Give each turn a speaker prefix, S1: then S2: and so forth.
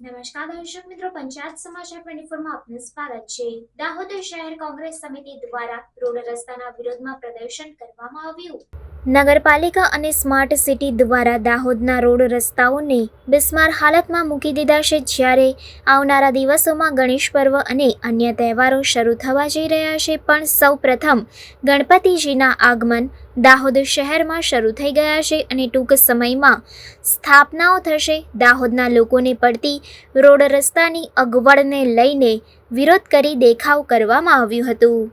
S1: નમસ્કાર દર્શક મિત્રો, પંચાયત સમાચાર ટ્વેન્ટી ફોરમાં આપનું સ્વાગત છે. દાહોદ શહેર કોંગ્રેસ સમિતિ દ્વારા રોડ રસ્તાના વિરોધમાં પ્રદર્શન કરવામાં આવ્યું. નગરપાલિકા અને સ્માર્ટ સિટી દ્વારા દાહોદના રોડ રસ્તાઓને બિસ્માર હાલતમાં મૂકી દીધા છે જ્યારે આવનારા દિવસોમાં ગણેશ પર્વ અને અન્ય તહેવારો શરૂ થવા જઈ રહ્યા છે. પણ સૌ પ્રથમ ગણપતિજીના આગમન દાહોદ શહેરમાં શરૂ થઈ ગયા છે અને ટૂંક સમયમાં સ્થાપનાઓ થશે. દાહોદના લોકોને પડતી રોડ રસ્તાની અગવડને લઈને વિરોધ કરી દેખાવ કરવામાં આવ્યું હતું.